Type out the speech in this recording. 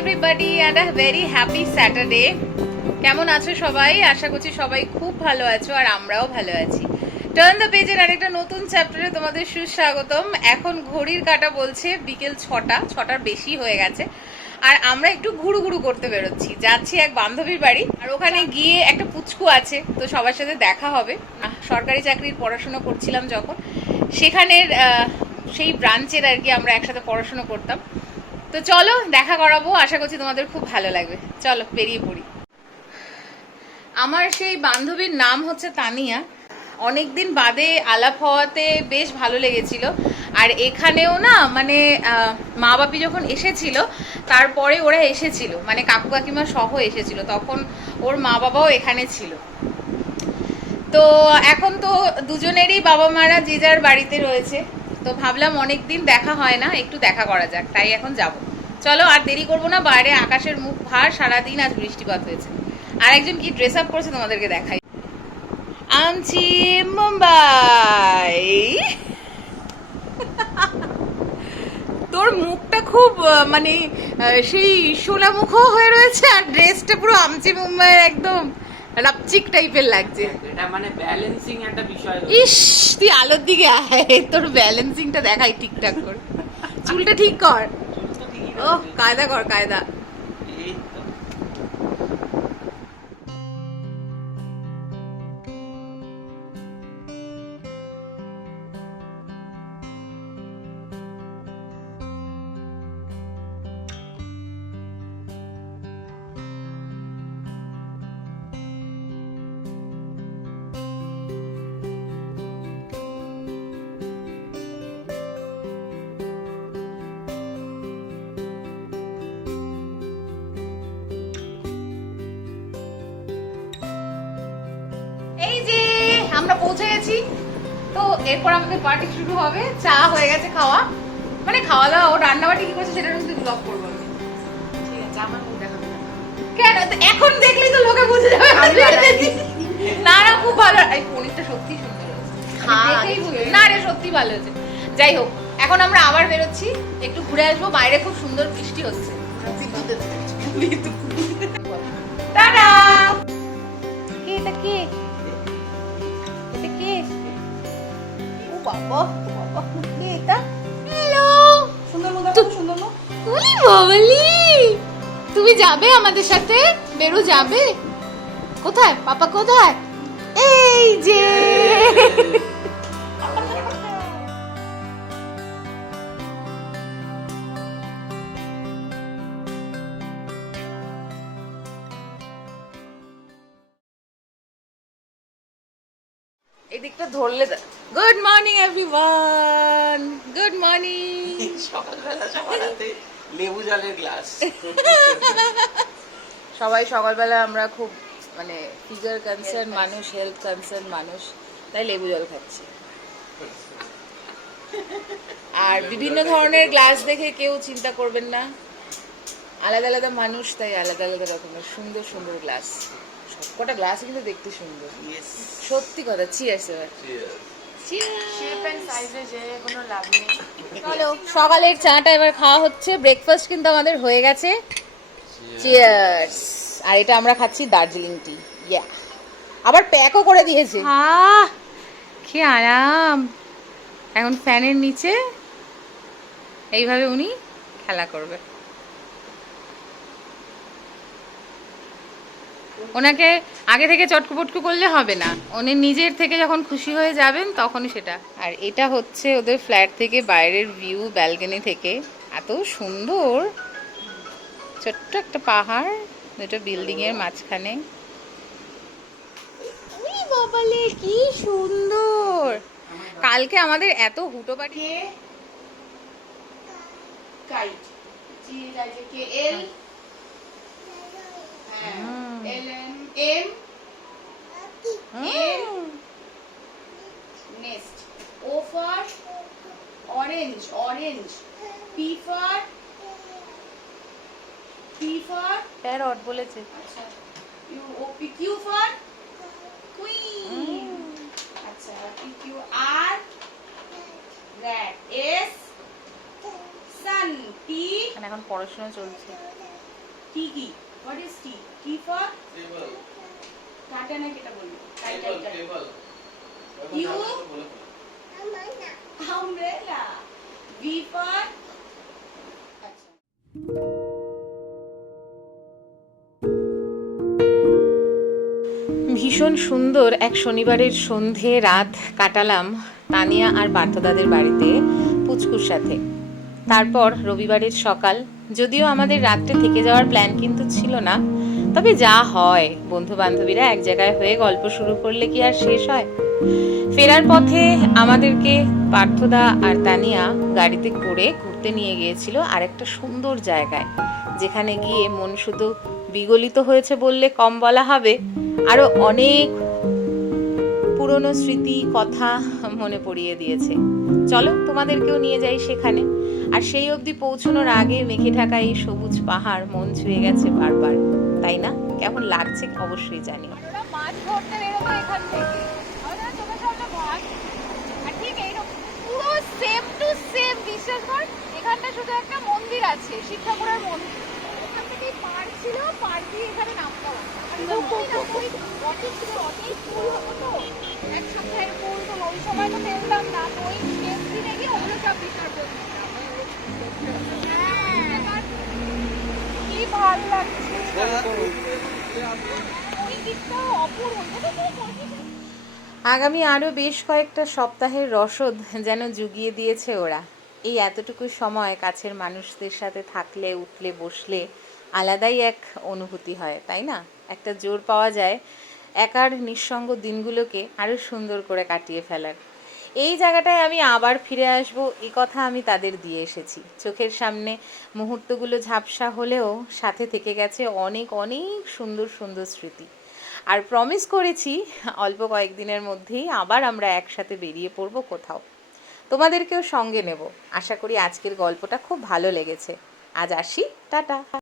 Everybody and a very happy Saturday কেমন আছো সবাই? আশা করছি সবাই খুব ভালো আছো, আর আমরাও ভালো আছি। টার্ন দ্য পেজের আরেকটা নতুন চ্যাপ্টারে তোমাদের সুস্বাগতম। এখন ঘড়ির কাটা বলছে বিকেল ছটা, ছটার বেশি হয়ে গেছে। আর আমরা একটু ঘুরু ঘুরু করতে বেরোচ্ছি। যাচ্ছি এক বান্ধবীর বাড়ি, আর ওখানে গিয়ে একটা পুচকু আছে, তো সবার সাথে দেখা হবে। সরকারি চাকরির পড়াশোনা করছিলাম যখন। সেখানের সেই ব্রাঞ্চের আর কি আমরা একসাথে পড়াশোনা করতাম। তো চলো, দেখা করাবো। আশা করছি তোমাদের খুব ভালো লাগবে। চলো, বেরিয়ে পড়ি। আমার সেই বান্ধবীর নাম হচ্ছে তানিয়া। অনেকদিন বাদে আলাপ হওয়াতে বেশ ভালো লেগেছিল। আর এখানেও না মানে মা বাপি যখন এসেছিল, তারপরে ওরা এসেছিল। মানে কাকু কাকিমা সহ এসেছিল। তখন ওর মা বাবাও এখানে ছিল। তো এখন তো দুজনেরই বাবা মারা যে যার বাড়িতে রয়েছে। তো ভাবলাম অনেক দিন দেখা হয় না, একটু দেখা করা যাক, তাই এখন যাব। চলো আর দেরি করব না, বাইরে আকাশের মুখ ভার, সারাদিন আজ বৃষ্টিপাত হয়েছে। আর একজন কি ড্রেস আপ করেছে তোমাদেরকে দেখাই। আমছি মুম্বাই। তোর মুখটা খুব মানে সেই সোলা মুখও হয়ে রয়েছে আর ড্রেসটা পুরো আমচি মুম্বাইয়ের একদম। রাপচিক টাইপের লাগছে। এটা মানে ব্যালেন্সিং একটা বিষয় ইস তুই আলোর দিকে আয় তোর ব্যালেন্সিংটা দেখাই ঠিকঠাক করে। চুলটা ঠিক কর। ও কায়দা কর কায়দা। পৌঁছে গেছি। তো এরপর আমাদের পার্টি শুরু হবে। চা হয়ে গেছে খাওয়া। মানে খাওয়া দাওয়া ও রান্নাবাটি কি করছে সেটা কিন্তু ব্লগ করব আমি। ঠিক আছে আমার মুখ দেখাবে কেন? তো এখন দেখলেই তো লোকে বুঝে যাবে। না না খুব ভালো। এই পনিরটা সত্যি সুন্দর হয়েছে। না রে সত্যি ভালো হয়েছে। যাই হোক এখন আমরা আবার বেরোচ্ছি। একটু ঘুরে আসব। বাইরে খুব সুন্দর বৃষ্টি হচ্ছে। টাটা! কে এটা কে? বাবা বাবা কে এটা হ্যালো সুন্দর মুখ দেখো সুন্দর মুখ। উলি বাবলি। তুমি যাবে আমাদের সাথে? বেরো যাবে? কোথায়? পাপা কোথায়? এই যে। এদিকটা ধরলে good morning everyone good morning সকালবেলা লেবু জলের গ্লাস সবাই সকালবেলা আমরা খুব মানে ফিগার কনসার্ন মানুষ হেলথ কনসার্ন মানুষ তাই লেবু জল খাচ্ছি। আর বিভিন্ন ধরনের গ্লাস দেখে কেউ চিন্তা করবেন না। আলাদা আলাদা মানুষ তাই আলাদা আলাদা রকমের সুন্দর সুন্দর গ্লাস সবকটা গ্লাস কিন্তু দেখতে সুন্দর। সত্যি কথা চিয়ার্স এবার। শেপ এন্ড সাইজে যে কোনো লাভ নেই। চলো সকালের চাটা এবার খাওয়া হচ্ছে। ব্রেকফাস্ট কিন্তু আমাদের হয়ে গেছে। চিয়ার্স আর এটা আমরা খাচ্ছি দার্জিলিং টি ইয়া আবার প্যাকও করে দিয়েছে। কি আরাম! এখন ফ্যানের নিচে। এইভাবে উনি খেলা করবে। ওনাকে আগে থেকে চটকু পটকু করলে হবে না। উনি নিজের থেকে যখন খুশি হয়ে যাবেন তখনই সেটা। আর এটা হচ্ছে ওদের ফ্ল্যাট থেকে বাইরের ভিউ ব্যালকনি থেকে। এত সুন্দর। ছোট্ট একটা পাহাড় দুটো বিল্ডিং এর মাঝখানে বাবালে কি সুন্দর! কালকে আমাদের এত হুটো পাটি kite G K L? Hmm. M M next O for orange orange P for P for parrot বলেছে। আচ্ছা। U O P Q for queen আচ্ছা P Q R rat S sun T এখন পড়াশোনা চলছে। টি কি what is T T for Tata না কেটা বলব tie tie tie U umbrella V for আচ্ছা ভীষণ সুন্দর এক শনিবারের সন্ধে রাত কাটালাম তানিয়া আর পার্থদাদের বাড়িতে পুচকুর সাথে। তারপর রবিবারের সকাল যদিও আমাদের রাত্রে থেকে যাওয়ার প্ল্যান কিন্তু ছিল না, তবে যা হয় বন্ধু বান্ধবীরা এক জায়গায় হয়ে গল্প শুরু করলে কি আর শেষ হয়? ফেরার পথে আমাদেরকে পার্থদা আর তানিয়া গাড়িতে করে ঘুরতে নিয়ে গিয়েছিল আরেকটা সুন্দর জায়গায়, যেখানে গিয়ে মন শুধু বিগলিত হয়েছে বললে কম বলা হবে, আরও অনেক পুরনো স্মৃতি, কথা মনে পড়িয়ে দিয়েছে। চলো, তোমাদেরকেও নিয়ে যাই সেখানে। আর সেই অবধি পৌঁছানোর আগে মেঘে ঢাকা এই সবুজ পাহাড়, মন ছুঁয়ে গেছে বারবার। তাই না? কেমন লাগছে অবশ্যই পুরো সেম টু সেম বিশ্বাস কর এখানটা শুধু একটা মন্দির আছে শিব ঠাকুরের মন্দির। পার্ক ছিল পার্ক এখানে নামতাম এক সপ্তাহের ফুল তো ওই সময় তো ফেলতাম না ওই শেষ দিনে গিয়ে ওগুলো সব বিসর্জন। কি ভালো লাগছে। ওই দিকটাও অপূর্ব। আগামী আরও বেশ কয়েকটা সপ্তাহের রসদ যেন জুগিয়ে দিয়েছে ওরা। এই এতটুকু সময় কাছের মানুষদের সাথে থাকলে উঠলে বসলে আলাদাই এক অনুভূতি হয়, তাই না? একটা জোর পাওয়া যায় একার নিঃসঙ্গ দিনগুলোকে আরও সুন্দর করে কাটিয়ে ফেলার। এই জায়গাটায় আমি আবার ফিরে আসব এই কথা আমি তাদের দিয়ে এসেছি। চোখের সামনে মুহূর্তগুলো ঝাপসা হলেও সাথে থেকে গেছে অনেক অনেক সুন্দর সুন্দর স্মৃতি। আর প্রমিস করেছি, অল্প কয়েকদিনের মধ্যেই আবার আমরা একসাথে বেরিয়ে পড়ব কোথাও। তোমাদেরকেও সঙ্গে নেব। আশা করি আজকের গল্পটা খুব ভালো লেগেছে। আজ আসি, টাটা।